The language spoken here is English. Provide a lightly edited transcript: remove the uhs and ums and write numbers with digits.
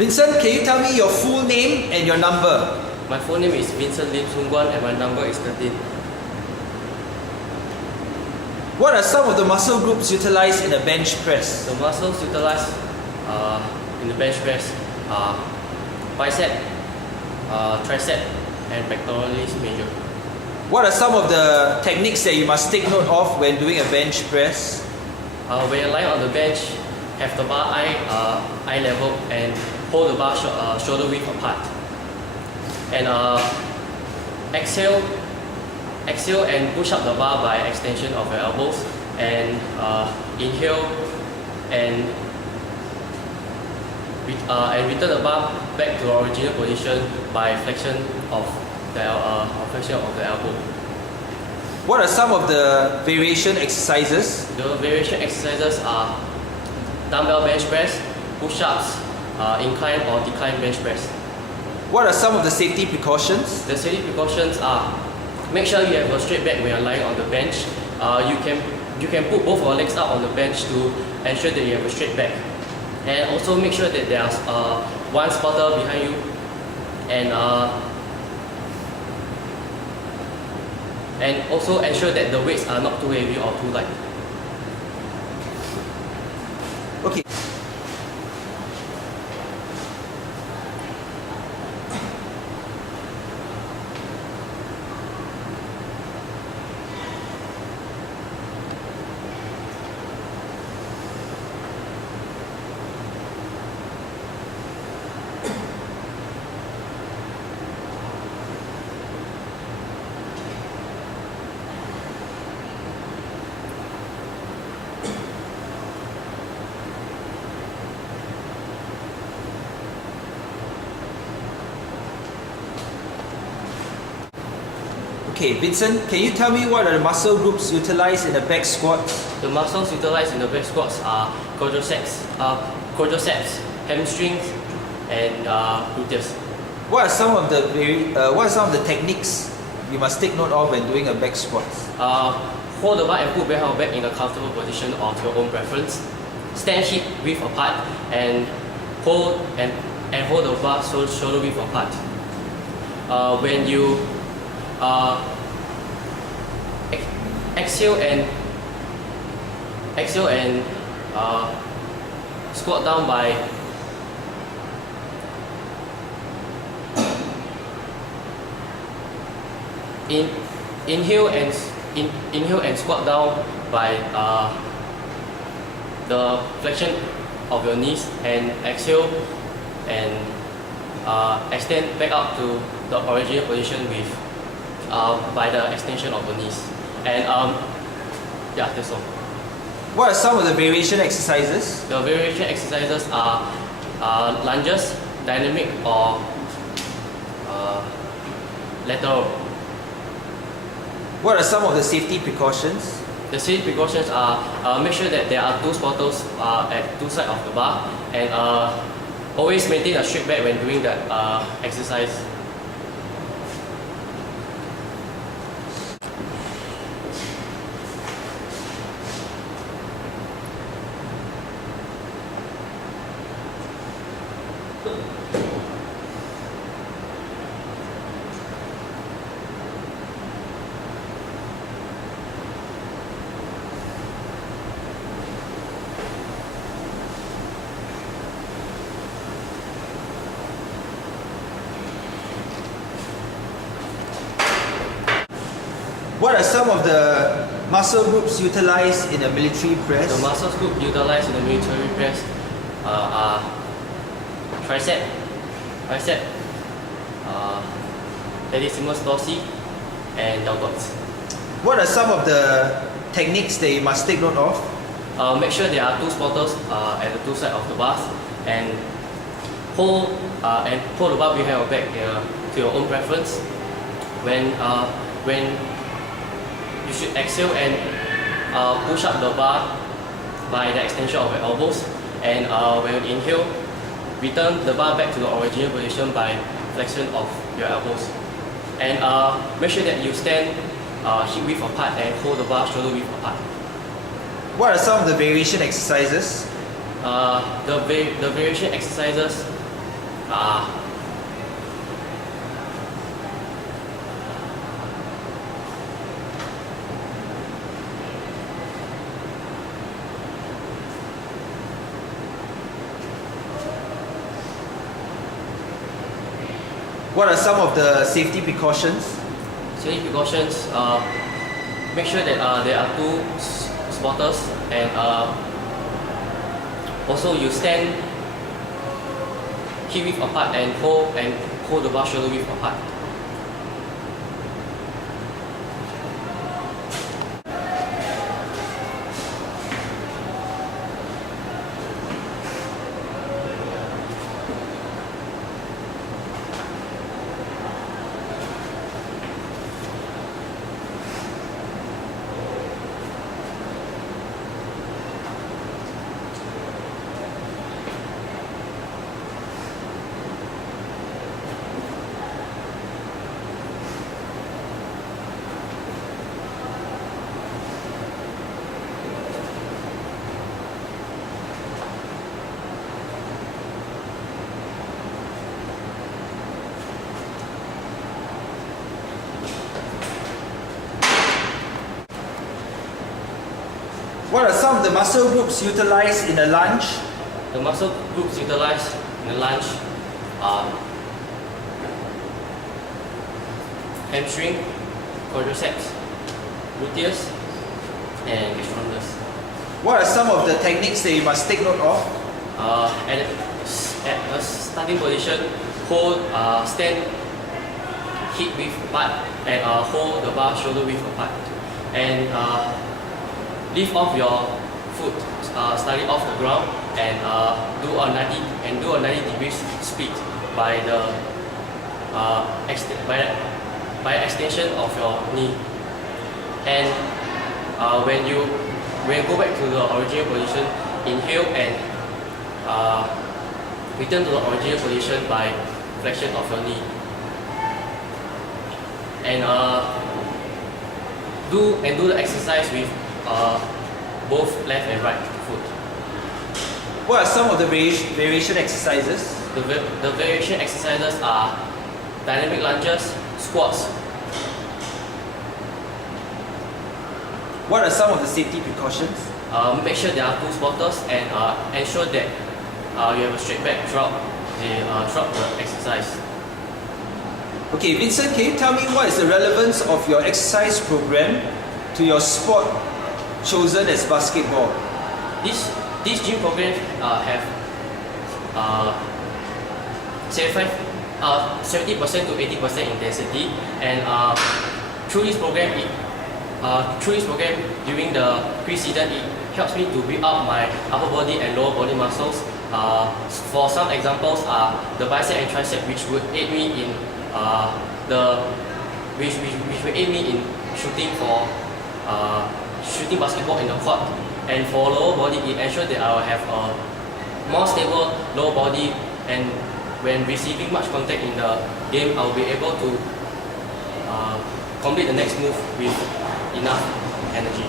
Vincent, can you tell me your full name and your number? My full name is Vincent Lim and my number is 13. What are some of the muscle groups utilized in a bench press? The muscles utilized in the bench press are bicep, tricep, and pectoralis major. What are some of the techniques that you must take note of when doing a bench press? When you're lying on the bench, have the bar eye level and hold the bar shoulder width apart. And exhale and push up the bar by extension of your elbows. And inhale and return the bar back to the original position by flexion of the elbow. What are some of the variation exercises? The variation exercises are dumbbell bench press, push-ups, incline or decline bench press. What are some of the safety precautions? The safety precautions are: make sure you have a straight back when you're lying on the bench. You can put both your legs out on the bench to ensure that you have a straight back. And also make sure that there's one spotter behind you, and also ensure that the weights are not too heavy or too light. Okay. Okay, Vincent, can you tell me what are the muscle groups utilized in the back squats? The muscles utilized in the back squats are quadriceps, hamstrings, and gluteus. What are some of the techniques you must take note of when doing a back squat? Hold the bar and put your back in a comfortable position of your own preference. Stand hip width apart and hold the bar shoulder width apart. When you exhale and squat down by inhale and squat down by the flexion of your knees, and exhale and extend back up to the original position with by the extension of the knees. And yeah, that's all. What are some of the variation exercises? The variation exercises are lunges, dynamic, or lateral. What are some of the safety precautions? The safety precautions are make sure that there are two spotters at two sides of the bar, and always maintain a straight back when doing that exercise. What are some of the muscle groups utilized in a military press? The muscle group utilized in the military press are tricep, bicep, latissimus dorsi, and deltoids. What are some of the techniques that you must take note of? Make sure there are two spotters at the two sides of the bars, and hold the bar behind your back to your own preference. When you should exhale and push up the bar by the extension of your elbows, and when you inhale, return the bar back to the original position by flexion of your elbows. And make sure that you stand hip width apart and hold the bar shoulder width apart. What are some of the variation exercises? The variation exercises What are some of the safety precautions? Safety precautions, make sure that there are 2 spotters, and also you stand hip width apart and hold the bar shoulder width apart. What are some of the muscle groups utilized in a lunge? The muscle groups utilized in the lunge are hamstring, quadriceps, gluteus, and gastrocnemius. What are some of the techniques that you must take note of? At a starting position, stand hip width apart and hold the bar shoulder width apart, and lift off your foot slightly off the ground, and do a 90 degrees split by extension of your knee. And when you go back to the original position, inhale and return to the original position by flexion of your knee. And do the exercise with both left and right foot. What are some of the variation exercises? The variation exercises are dynamic lunges, squats. What are some of the safety precautions? Make sure there are 2 spotters, and ensure that you have a straight back throughout the exercise. Okay, Vincent, can you tell me what is the relevance of your exercise program to your sport chosen as basketball? This gym program have 70% to 80% intensity, and through this program during the pre-season, it helps me to build up my upper body and lower body muscles. For some examples are the bicep and tricep, which would aid me in shooting basketball in the court. And for lower body, it ensures that I will have a more stable lower body, and when receiving much contact in the game, I will be able to complete the next move with enough energy.